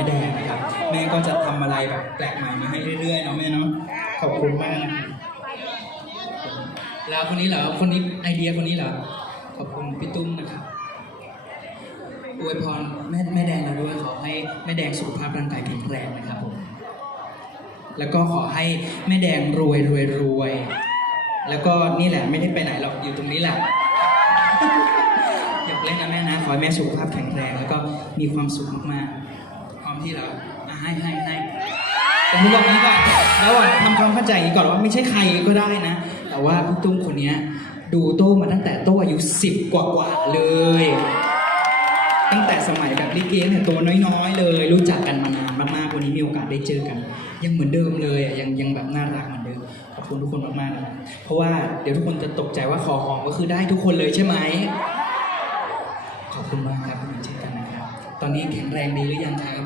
ม่แดงนะครับ แม่ก็จะทำอะไรแบบแปลกใหม่มาให้เรื่อยๆเนาะแม่เนาะขอบคุณมากแล้วคนนี้เหรอคนนี้ไอเดียคนนี้เหรอขอบคุณพี่ตุ้มนะครับอวยพรแม่แม่แดงเราด้วยขอให้แม่แดงสุขภาพร่างกายแข็งแรงนะครับผมแล้วก็ขอให้แม่แดงรวยรวยรวย แล้วก็นี่แหละไม่ได้ไปไหนหรอกอยู่ตรงนี้แหละอยากเล่นนะแม่นะขอให้แม่สุขภาพแข็งแรง แล้วก็มีความสุขมากๆ ที่เราอะให้ให้ให้แต่ผมบอกนี้ก่อนแล้วอะทำความเข้าใจอย่างนี้ก่อนว่าไม่ใช่ใครก็ได้นะ แต่ว่าพี่ตุ้มคนเนี้ยดูโต้มาตั้งแต่โต้อายุสิบกว่าๆเลย ตั้งแต่สมัยแบบลิเกเนี่ยตัวน้อยๆ เลย รู้จักกันมานานมากๆวันนี้มีโอกาสได้เจอกัน ยังเหมือนเดิมเลยอะยังยังแบบน่ารักเหมือนเดิมขอบคุณทุกคนมากๆนะครับเพราะว่าเดี๋ยวทุกคนจะตกใจว่าคอหอมก็คือได้ทุกคนเลยใช่ไหมขอบคุณมากครับเหมือนเช่นกันนะครับ ตอนนี้แข็งแรงดีหรือยังครับ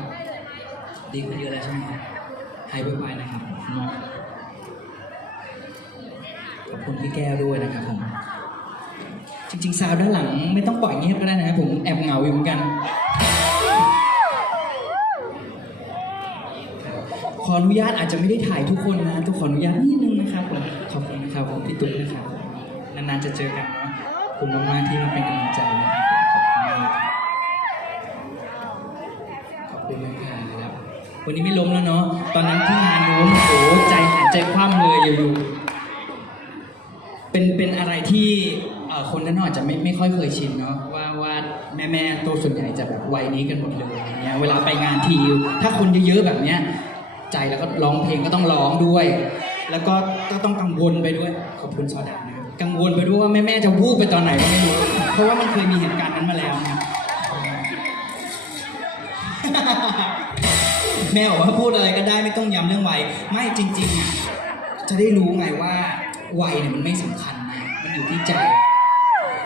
ดีขึ้นเยอะแล้วใช่ไหมครับหายไวๆนะครับขอบคุณมากขอบคุณพี่แก้วด้วยนะครับผม จริงๆซาวด้านหลังไม่ต้องปล่อยเงียบก็ได้นะครับผมแอบเหงาอยู่เหมือนกัน ขออนุญาตอาจจะไม่ได้ถ่ายทุกคนนะต้องขออนุญาตนิดนึงนะครับผมขอบคุณนะครับผมพี่ตุ๊กนะครับนานๆจะเจอกันนะคุณมากๆที่มาเป็นกำลังใจนะครับขอบคุณมากขอบคุณนะครับ วันนี้ไม่ล้มแล้วเนาะ ตอนนั้นที่งานล้มโอ้ใจหายใจคว่ำเลยอยู่ๆเป็นเป็นอะไรที่คนด้นอาจจะไม่ไม่ค่อยเคยชินเนาะว่าว่าแม่แม่ตัวส่วนใหญ่จะแบบวัยนี้กันหมดเลยอย่างเงี้ยเวลาไปงานทีถ้าคนเยอะๆแบบเนี้ยใจแล้วก็ร้องเพลงก็ต้องร้องด้วย แล้วก็ก็ต้องกังวลไปด้วยขอบคุณซอดานะกังวลไปด้วยว่าแม่แม่จะวูบไปตอนไหนก็ไม่รู้เพราะว่ามันเคยมีเหตุการณ์นั้นมาแล้วนะ แม่บอกว่าพูดอะไรก็ได้ไม่ต้องย้ำเรื่องวัย ไม่จริงๆอะจะได้รู้ไงว่าวัยเนี่ยมันไม่สำคัญนะมันอยู่ที่ใจ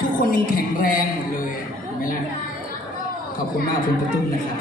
ทุกคนยังแข็งแรงหมดเลยเห็นไหมล่ะขอบคุณมากคุณประตุ้มนะครับ